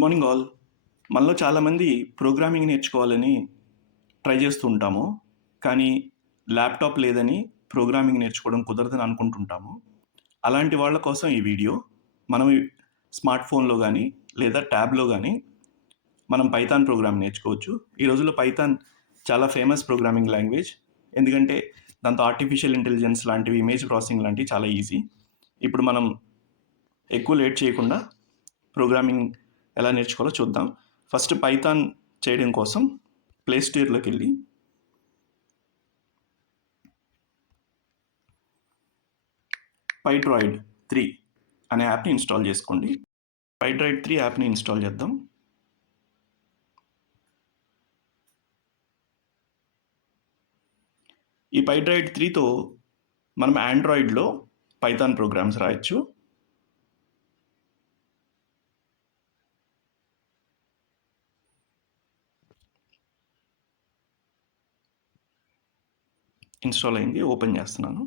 Good morning all. మనలో చాలామంది programming నేర్చుకోవాలని ట్రై చేస్తూ ఉంటాము. కానీ ల్యాప్టాప్ లేదని ప్రోగ్రామింగ్ నేర్చుకోవడం కుదరదని అనుకుంటుంటాము. అలాంటి వాళ్ళ కోసం ఈ వీడియో. మనం స్మార్ట్ ఫోన్లో కానీ లేదా ట్యాబ్లో కానీ మనం పైథాన్ ప్రోగ్రామ్ నేర్చుకోవచ్చు. ఈ రోజుల్లో పైథాన్ చాలా ఫేమస్ ప్రోగ్రామింగ్ లాంగ్వేజ్. ఎందుకంటే దాంతో ఆర్టిఫిషియల్ ఇంటెలిజెన్స్ లాంటివి, ఇమేజ్ ప్రాసెసింగ్ లాంటివి చాలా ఈజీ. ఇప్పుడు మనం ఎక్కువ లేట్ చేయకుండా ప్రోగ్రామింగ్ ఎలా నేర్చుకోవాలో చూద్దాం. ఫస్ట్ పైథాన్ చేయడం కోసం ప్లే స్టోర్లోకి వెళ్ళి పైడ్రాయిడ్ 3 అనే యాప్ని ఇన్స్టాల్ చేసుకోండి. పైడ్రాయిడ్ 3 యాప్ని ఇన్స్టాల్ చేద్దాం. ఈ పైడ్రాయిడ్ 3తో మనం ఆండ్రాయిడ్లో పైథాన్ ప్రోగ్రామ్స్ రాయొచ్చు. ఇన్స్టాల్ అయింది, ఓపెన్ చేస్తున్నాను.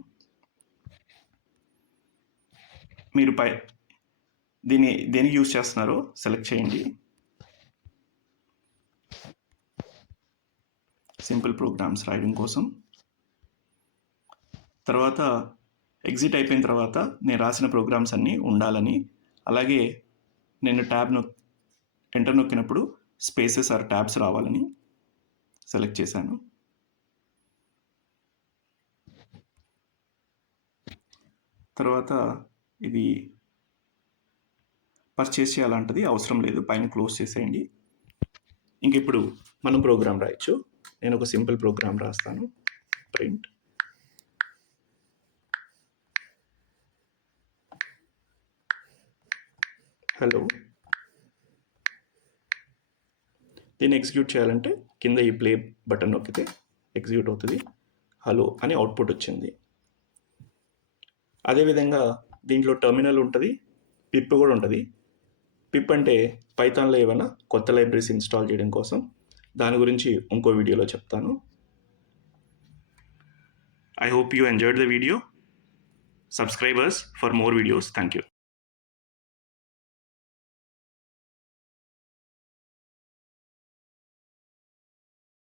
మీరు దేనికి యూజ్ చేస్తున్నారో సెలెక్ట్ చేయండి. సింపుల్ ప్రోగ్రామ్స్ రాయడం కోసం. తర్వాత ఎగ్జిట్ అయిపోయిన తర్వాత నేను రాసిన ప్రోగ్రామ్స్ అన్నీ ఉండాలని, అలాగే నేను ఎంటర్ నొక్కినప్పుడు స్పేసెస్ ఆర్ ట్యాబ్స్ రావాలని సెలెక్ట్ చేశాను. తర్వాత ఇది పర్చేస్ చేయాలంటది, అవసరం లేదు, పైన క్లోజ్ చేసేయండి. ఇంక ఇప్పుడు మనం ప్రోగ్రామ్ రాయొచ్చు. నేను ఒక సింపుల్ ప్రోగ్రామ్ రాస్తాను. Print hello. దీన్ని ఎగ్జిక్యూట్ చేయాలంటే కింద ఈ ప్లే బటన్ నొక్కితే ఎగ్జిక్యూట్ అవుతుంది. హలో అని అవుట్పుట్ వచ్చింది. అదేవిధంగా దీంట్లో టెర్మినల్ ఉంటుంది, పిప్ కూడా ఉంటుంది. పిప్ అంటే పైథాన్లో ఏమైనా కొత్త లైబ్రరీస్ ఇన్స్టాల్ చేయడం కోసం. దాని గురించి ఇంకో వీడియోలో చెప్తాను. I hope you enjoyed the video. Subscribe us for more videos. Thank you.